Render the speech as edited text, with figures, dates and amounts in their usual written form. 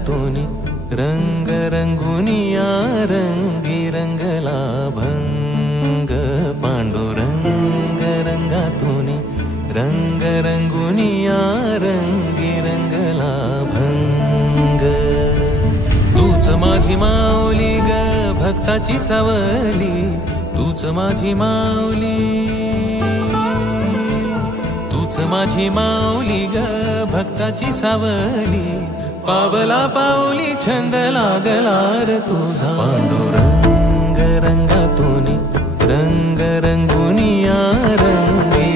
रंगातूनी रंग रंगुनिया रंगी रंगला भंग पांडुरंग रंगातूनी रंग रंगुनिया रंगी रंगला भंग तूच माझी माऊली ग भक्ताची सावली तूच माझी माऊली तूच माझी माऊली ग भक्ताची सावली पावला पाऊली छंद लागला रे तुझा पांडुरंग रंगातूनी रंग रंगुनिया रंगी